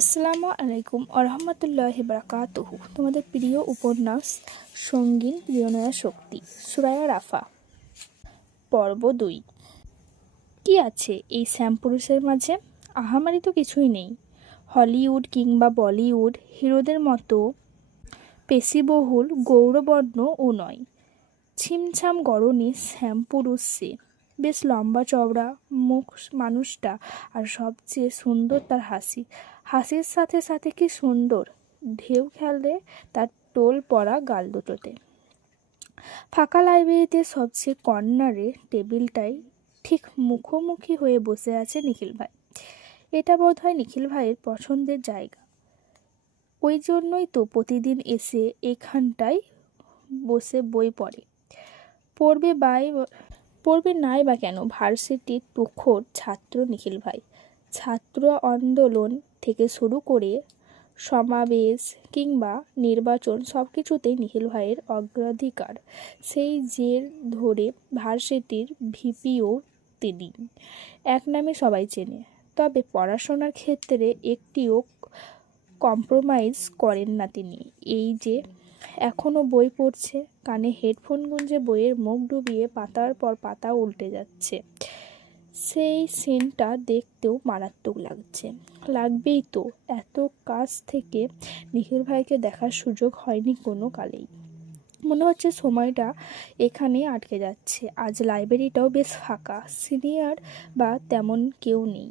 আসসালামু আলাইকুম আরহামতুল্লাহি বারাকাতুহু। তোমাদের প্রিয় উপন্যাস সঙ্গীন প্রিয়নয়া শক্তি, সুরায়া রাফা, পর্ব 2। কি আছে এই স্যামপুরুষের মাঝে? আহামারি তো কিছুই নেই। হলিউড কিংবা বলিউড হিরোদের মতো পেশিবহুল গৌরবর্ণও নয়। ছিমছাম গড়নে স্যামপুরুষ সে। বেশ লম্বা চওড়া মুখ মানুষটা, আর সবচেয়ে সুন্দর তার হাসি। হাসির সাথে সাথে কি সুন্দর ঢেউ খেলে তার টোল পড়া গাল দুটোতে। ফাঁকা লাইব্রেরিতে সবচেয়ে কর্নারে টেবিলটায় ঠিক মুখোমুখি হয়ে বসে আছে নিখিল ভাই। এটা বোধহয় নিখিল ভাইয়ের পছন্দের জায়গা। ওই জন্যই তো প্রতিদিন এসে এখানটায় বসে বই পড়ে। পড়বে নাই বা কেন? ভার্সিটির তুখোড় ছাত্র নিখিল ভাই। ছাত্র আন্দোলন থেকে শুরু করে সমাবেশ কিংবা নির্বাচন সব কিছুতেই নিখিল ভাইয়ের অগ্রাধিকার। সেই জের ধরে ভার্সিটির ভিপিও তিনি। এক নামে সবাই চেনে। তবে পড়াশোনার ক্ষেত্রে একটিও কম্প্রোমাইজ করেন না তিনি। এই যে এখনও বই পড়ছে, কানে হেডফোন গুঁজে বইয়ের মুখ ডুবিয়ে পাতার পর পাতা উল্টে যাচ্ছে। সেই সিনটা দেখতেও মারাত্মক লাগবেই তো। এত কাছ থেকে নিখিল ভাইকে দেখার সুযোগ হয়নি কোনো কালেই। মনে হচ্ছে সময়টা এখানে আটকে যাচ্ছে। আজ লাইব্রেরিটাও বেশ ফাঁকা, সিনিয়র বা তেমন কেউ নেই।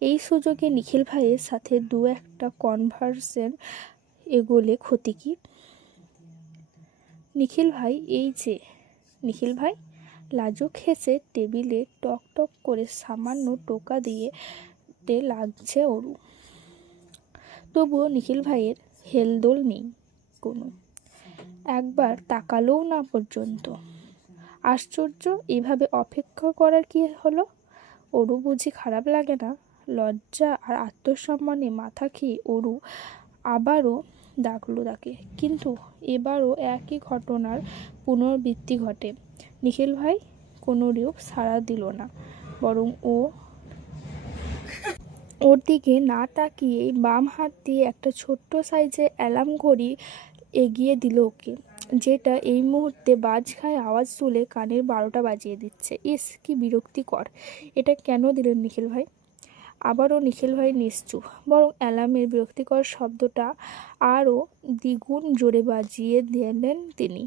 এই সুযোগে নিখিল ভাইয়ের সাথে দু একটা কনভারসেশন এগোলে ক্ষতি কি? নিখিল ভাই, এই যে নিখিল ভাই। লাজুক হেসে টেবিলে টক টক করে সামান্য টোকা দিয়ে লাগছে অরু। তবুও নিখিল ভাইয়ের হেলদোল নেই কোনো। একবার তাকালোও না পর্যন্ত। আশ্চর্য, এভাবে অপেক্ষা করার কি হলো? অরু বুঝি খারাপ লাগে না? লজ্জা আর আত্মসম্মানে মাথা খেয়ে অরু আবারও ডাকলো তাকে। কিন্তু এবারও একই ঘটনার পুনরাবৃত্তি ঘটে। নিখিল ভাই কোনোরূপ সাড়া দিল না, বরং ওর দিকে না তাকিয়েই বাম হাত দিয়ে একটা ছোট্ট সাইজের অ্যালার্ম ঘড়ি এগিয়ে দিল ওকে, যেটা এই মুহূর্তে বাজ খায় আওয়াজ তুলে কানের 12টা বাজিয়ে দিচ্ছে। ইস, কি বিরক্তিকর! এটা কেন দিলেন নিখিল ভাই? আবারও নিখিল ভাই নিশ্চুপ, বরং অ্যালার্মের বিরক্তিকর শব্দটা আরও দ্বিগুণ জোরে বাজিয়ে দিলেন তিনি।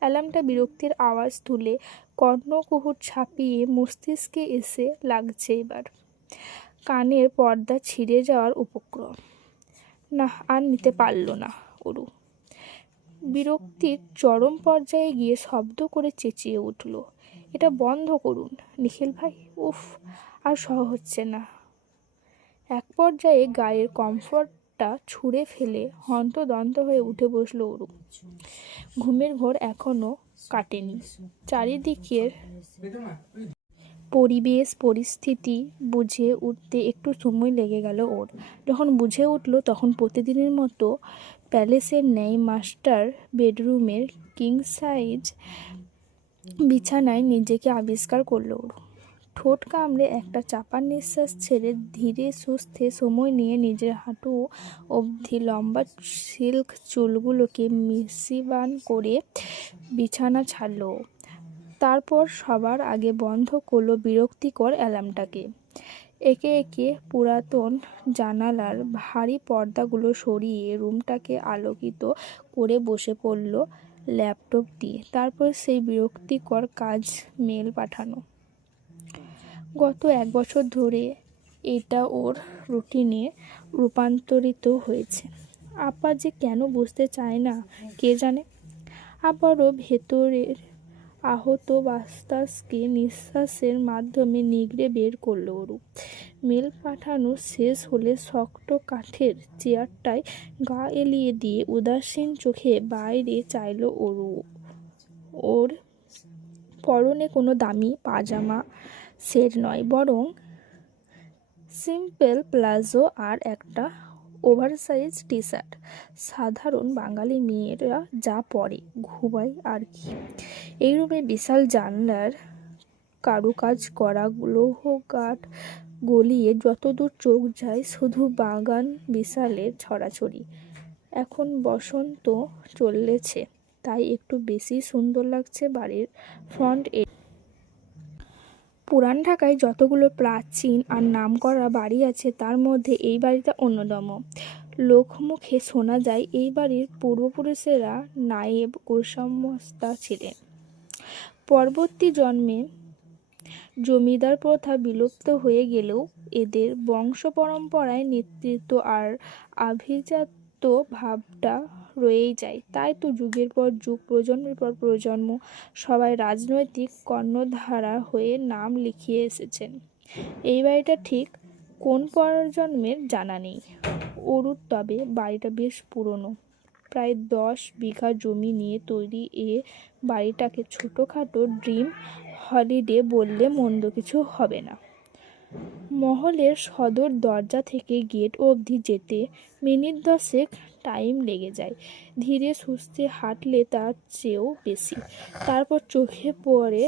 অ্যালার্মটা বিরক্তির আওয়াজ তুলে কর্ণকুহুর ছাপিয়ে মস্তিষ্কে এসে লাগছে এবার। কানের পর্দা ছিঁড়ে যাওয়ার উপক্রম। না, আর নিতে পারল না অরু। বিরক্তির চরম পর্যায়ে গিয়ে শব্দ করে চেঁচিয়ে উঠল, এটা বন্ধ করুন নিখিল ভাই। উফ, আর সহ্য হচ্ছে না। এক পর্যায়ে গায়ের কমফর্টটা ছুঁড়ে ফেলে হন্তদন্ত হয়ে উঠে বসল অরু। ঘুমের ঘোর এখনো কাটেনি। চারিদিকের পরিবেশ পরিস্থিতি বুঝে উঠতে একটু সময় লেগে গেল ওর। যখন বুঝে উঠল, তখন প্রতিদিনের মতো প্যালেসের ন্যায় মাস্টার বেডরুমের কিং সাইজ বিছানায় নিজেকে আবিষ্কার করল ওর। ঠোঁট কামড়ে একটা চাপা নিঃশ্বাস ছেড়ে ধীরে সুস্থে সময় নিয়ে নিজের হাঁটু অবধি লম্বা সিল্ক চুলগুলোকে মিশিবান করে বিছানা ছাড়ল। তারপর সবার আগে বন্ধ করলো বিরক্তিকর অ্যালার্মটাকে। একে একে পুরাতন জানালার ভারী পর্দাগুলো সরিয়ে রুমটাকে আলোকিত করে বসে পড়ল ল্যাপটপ দিয়ে। তারপর সেই বিরক্তিকর কাজ মেল পাঠানো। গত 1 বছর ধরে এটা ওর রুটিনে রূপান্তরিত হয়েছে। আপা যে কেন বুঝতে চায় না কে জানে। আবারও ভেতরের আহত বাতাসকে নিঃশ্বাসের মাধ্যমে নিগড়ে বের করল ওরু। মেল পাঠানো শেষ হলে শক্ত কাঠের চেয়ারটায় গা এলিয়ে দিয়ে উদাসীন চোখে বাইরে চাইল ওরু। ওর পরনে কোনো দামি পাজামা সেট নয়, বরং সিম্পল প্লাজো আর একটা ওভারসাইজ টি শার্ট। সাধারণ বাঙালি মেয়েরা যা পরে ঘুমায় আর কি। এই রুমে বিশাল জানলার কারুকাজ করা লৌহ কাঠ গলিয়ে যতদূর চোখ যায় শুধু বাগান বিশালের ছড়াছড়ি। এখন বসন্ত চলেছে, তাই একটু বেশি সুন্দর লাগছে বাড়ির ফ্রন্ট এ। পুরান ঢাকায় যতগুলো প্রাচীন আর নামকরা বাড়ি আছে তার মধ্যে এই বাড়িটা অন্যতম। লোকমুখে শোনা যায় এই বাড়ির পূর্বপুরুষেরা নায়েব গোসামস্তা ছিলেন। পরবর্তী জন্মে জমিদার প্রথা বিলুপ্ত হয়ে গেলেও এদের বংশ পরম্পরায় নেতৃত্ব আর আভিজাত্য ভাবটা রয়েই যায়। তাই তো যুগের পর যুগ, প্রজন্মের পর প্রজন্ম সবাই রাজনৈতিক কর্ণধারা হয়ে নাম লিখিয়ে এসেছেন। এই বাড়িটা ঠিক কোন প্রজন্মের জানা নেই অরুর, তবে বাড়িটা বেশ পুরনো। প্রায় 10 বিঘা জমি নিয়ে তৈরি এ বাড়িটাকে ছোটোখাটো ড্রিম হলিডে বললে মন্দ কিছু হবে না। মহলের সদর দরজা থেকে গেট অবধি যেতে মিনিট 10 টাইম লেগে যায়, ধীরে সুস্থে হাঁটলে তার চেয়েও বেশি। তারপর চোখে পড়ে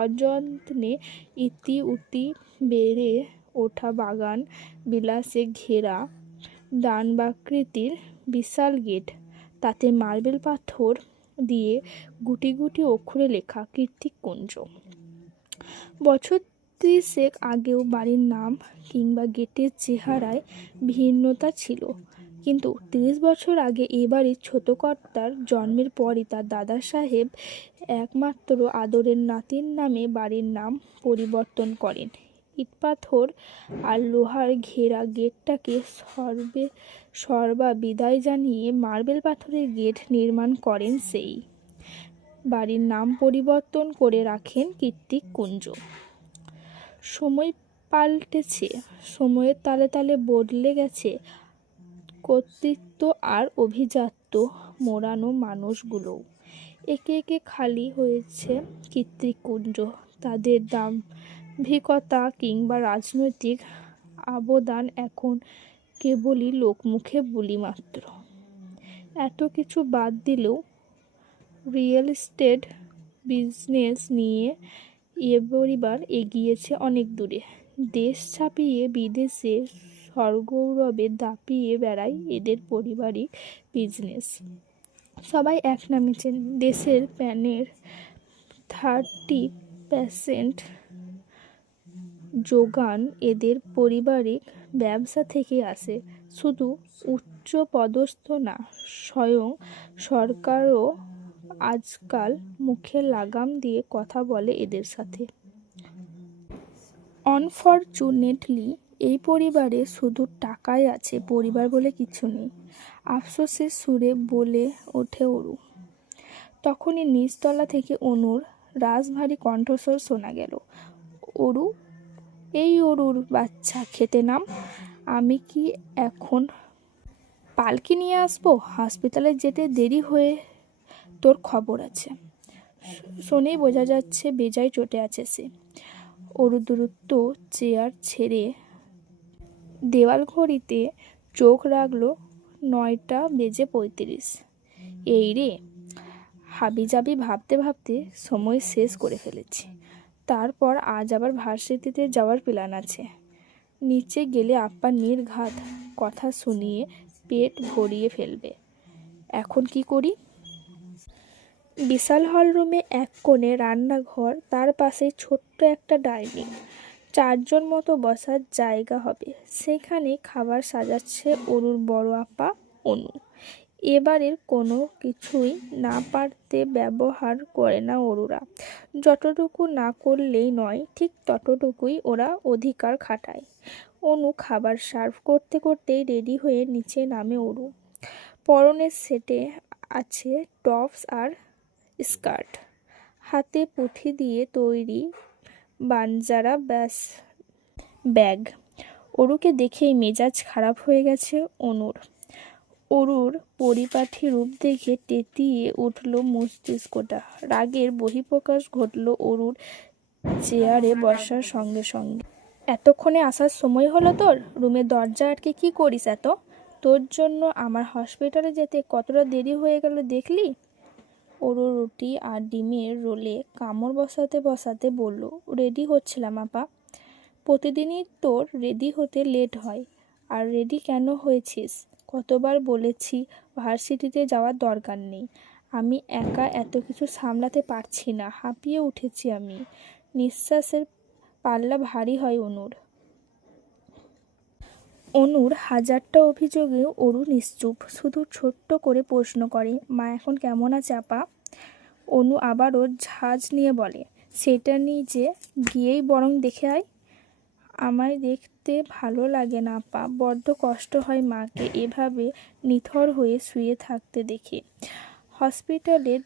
অযত্নে ইতি উতি বেড়ে ওঠা বাগান বিলাসে ঘেরা দানবাকৃতির বিশাল গেট, তাতে মার্বেল পাথর দিয়ে গুটি গুটি অক্ষরে লেখা কীর্তিকুঞ্জ। বছর 30 আগেও বাড়ির নাম কিংবা গেটের চেহারায় ভিন্নতা ছিল, কিন্তু 30 বছর আগে এ বাড়ির ছোটকর্তার জন্মের পরই তার দাদা সাহেব একমাত্র আদরের নাতির নামে বাড়ির নাম পরিবর্তন করেন। ইটপাথর আর লোহার ঘেরা গেটটাকে সর্বা বিদায় জানিয়ে মার্বেল পাথরের গেট নির্মাণ করেন সেই। বাড়ির নাম পরিবর্তন করে রাখেন কীর্তিকুঞ্জ। সময় পাল্টেছে, সময়ের তালে তালে বদলে গেছে কর্তৃত্ব আর অভিজাত্য মোড়ানো মানুষগুলোও। একে একে খালি হয়েছে কীর্তিকুঞ্জ। তাদের দাম্ভিকতা কিংবা রাজনৈতিক অবদান এখন কেবলই লোকমুখে বুলি মাত্র। এত কিছু বাদ দিলেও রিয়েল এস্টেট বিজনেস নিয়ে এ পরিবার এগিয়েছে অনেক দূরে। দেশ ছাপিয়ে বিদেশে সগৌরবে দাপিয়ে বেড়ায় এদের পারিবারিক বিজনেস। সবাই এক নামে চেনে। দেশের প্যানের 30% যোগান এদের পারিবারিক ব্যবসা থেকে আসে। শুধু উচ্চ পদস্থ না, স্বয়ং সরকারও আজকাল মুখে লাগাম দিয়ে কথা বলে এদের সাথে। আনফরচুনেটলি এই পরিবারে শুধু টাকাই আছে, পরিবার বলে কিছু নেই, আফসোসের সুরে বলে ওঠে অরু। তখনই নিচতলা থেকে অনুর রাশভারী কণ্ঠস্বর শোনা গেল, অরু, এই অরুর বাচ্চা, খেতে নাম। আমি কি এখন পালকি নিয়ে আসবো? হাসপাতালে যেতে দেরি হয়ে তোর খবর আছে। শুনেই বোঝা যাচ্ছে বেজায় চটে আছে সে। অরু দ্রুত চেয়ার ছেড়ে দেওয়াল ঘড়িতে চোখ রাখল। 9:35। এই রে, হাবিজাবি ভাবতে ভাবতে সময় শেষ করে ফেলেছি। তারপর আজ আবার ভার্সিটিতে যাওয়ার প্ল্যান আছে। নিচে গেলে আপ্পা নির্ঘাত কথা শুনিয়ে পেট ভরিয়ে ফেলবে। এখন কি করি? বিশাল হলরুমে এক কোণে রান্নাঘর, তার পাশেই ছোট্ট একটা ডাইনিং। 4 জন মতো বসার জায়গা হবে। সেখানে খাবার সাজাচ্ছে অরুর বড় আপা অনু। এবারের কোনো কিছুই না পারতে ব্যবহার করে না অরুরা। যতটুকু না করলেই নয়, ঠিক ততটুকুই ওরা অধিকার খাটায়। অনু খাবার সার্ভ করতে করতেই রেডি হয়ে নিচে নামে অরু। পরনের সেটে আছে টপস আর স্কার্ট, হাতে পুঁথি দিয়ে তৈরি বানজারা ব্যাগ। অরুকে দেখেই মেজাজ খারাপ হয়ে গেছে অনুর। অরুর পরিপাটি রূপ দেখে তেতিয়ে উঠল মস্তিষ্কটা। রাগের বহিঃপ্রকাশ ঘটল অরুর চেয়ারে বসার সঙ্গে সঙ্গে। এতক্ষণে আসার সময় হলো তোর? রুমের দরজা আটকে কি করিস এত? তোর জন্য আমার হসপিটালে যেতে কতটা দেরি হয়ে গেল দেখলি? অরু রুটি আর ডিমের রোলে কামড় বসাতে বসাতে বলল, রেডি হচ্ছিলাম আপা। প্রতিদিনই তোর রেডি হতে লেট হয়। আর রেডি কেন হয়েছিস? কতবার বলেছি ভার্সিটিতে যাওয়ার দরকার নেই। আমি একা এত কিছু সামলাতে পারছি না, হাঁপিয়ে উঠেছি আমি। নিঃশ্বাসের পাল্লা ভারী হয় অনুর। অনুর হাজারটা অভিযোগে অরু নিশ্চুপ, শুধু ছোট্ট করে প্রশ্ন করে, মা এখন কেমন আছে আপা? অনু আবারও ঝাঁজ নিয়ে বলে, সেটা নিজে গিয়েই বরং দেখে আয়। আমায় দেখতে ভালো লাগে না আপা, বড্ড কষ্ট হয় মাকে এভাবে নিথর হয়ে শুয়ে থাকতে দেখে। হসপিটালের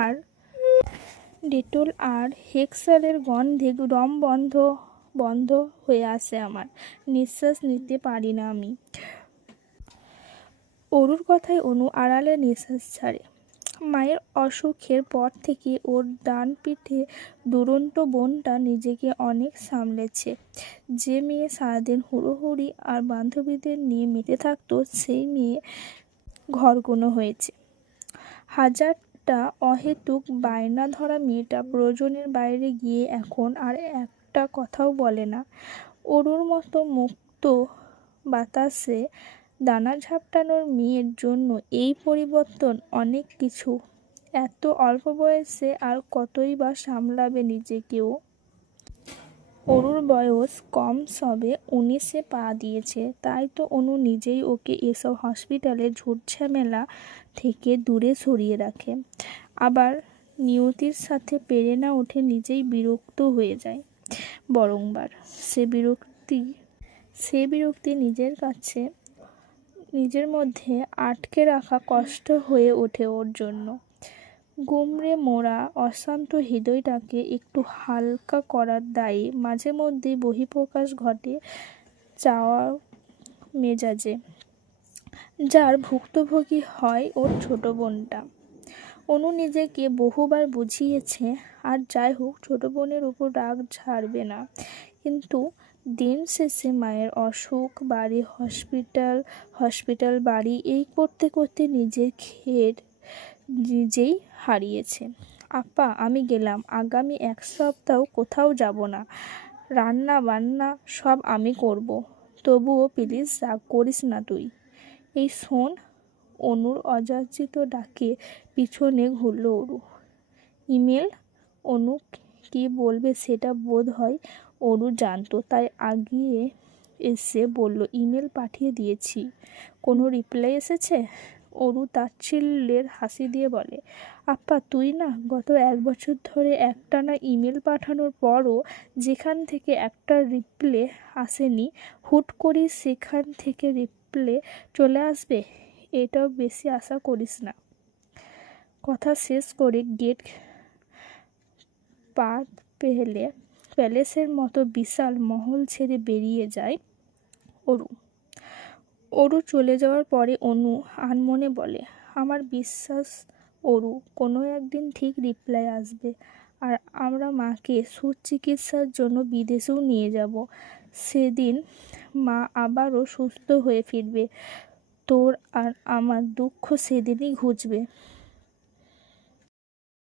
আর ডেটল আর হেক্সালের গন্ধে দম বন্ধ বন্ধ হয়ে আসে আমার। নিঃশ্বাস নিতে পারি না আমি। অরুর কথায় অনু আড়ালে নিঃশ্বাস ছাড়ে। মায়ের অসুখের পর থেকে ওর ডান পিঠে দুরন্ত বোনটা নিজেকে অনেক সামলেছে। যে মেয়ে সারাদিন হুড়োহুড়ি আর বান্ধবীদের নিয়ে মেতে থাকতো, সেই মেয়ে ঘরকুনো হয়েছে। হাজারটা অহেতুক বায়না ধরা মেয়েটা প্রয়োজনের বাইরে গিয়ে এখন আর একটা কথাও বলে না। অরুর মতো মুক্ত বাতাসে দানা ঝাপটানোর মেয়ের জন্য এই পরিবর্তন অনেক কিছু। এত অল্প বয়সে আর কতই বা সামলাবে নিজেকেও। অরুর বয়স কম, সবে 19-এ পা দিয়েছে, তাই তো অনু নিজেই ওকে এসব হসপিটালের ঝুটঝামেলা থেকে দূরে সরিয়ে রাখে। আবার নিয়তির সাথে পেরে না ওঠে নিজেই বিরক্ত হয়ে যায় বরংবার। সে বিরক্তি নিজের কাছে নিজের মধ্যে আটকে রাখা কষ্ট হয়ে ওঠে ওর জন্য। গুমড়ে মোড়া অশান্ত হৃদয়টাকে একটু হালকা করার দায়ে মাঝে মধ্যেই বহিঃপ্রকাশ ঘটে চাওয়া মেজাজে, যার ভুক্তভোগী হয় ওর ছোট বোনটা। অনু নিজেকে বহুবার বুঝিয়েছে, আর যাই হোক ছোট বোনের উপর রাগ ঝাড়বে না। কিন্তু দিন শেষে মায়ের অসুখ, বাড়ি, হসপিটাল বাড়ি, এই করতে করতে নিজের খের নিজেই হারিয়েছে। আপা আমি গেলাম, আগামী 1 সপ্তাহ কোথাও যাব না, রান্না বান্না সব আমি করব, তবুও প্লিজ রাগ করিস না তুই। এই শোন। অনুর অযাচিত ডাকে পিছনে ঘুরল অরু। ইমেল? অনু কি বলবে সেটা বোধ হয় অরু জানতো, তাই আগিয়ে এসে বলল, ইমেল পাঠিয়ে দিয়েছি। কোনো রিপ্লাই এসেছে? অরু তাচ্ছিল্যের হাসি দিয়ে বলে, আপা তুই না, গত 1 বছর ধরে একটানা ইমেল পাঠানোর পরও যেখান থেকে একটা রিপ্লে আসেনি, হুট করেই সেখান থেকে রিপ্লে চলে আসবে, এটাও বেশি আশা করিস না। কথা শেষ করে গেট পা ফেলে প্যালেসের মতো বিশাল মহল ছেড়ে বেরিয়ে যায় অরু। অরু চলে যাওয়ার পরে অনু আনমনে বলে, আমার বিশ্বাস অরু, কোনো একদিন ঠিক রিপ্লাই আসবে, আর আমরা মাকে সুচিকিৎসার জন্য বিদেশেও নিয়ে যাব। সেদিন মা আবারও সুস্থ হয়ে ফিরবে। তোর আর আমার দুঃখ সেদিনই ঘুচবে।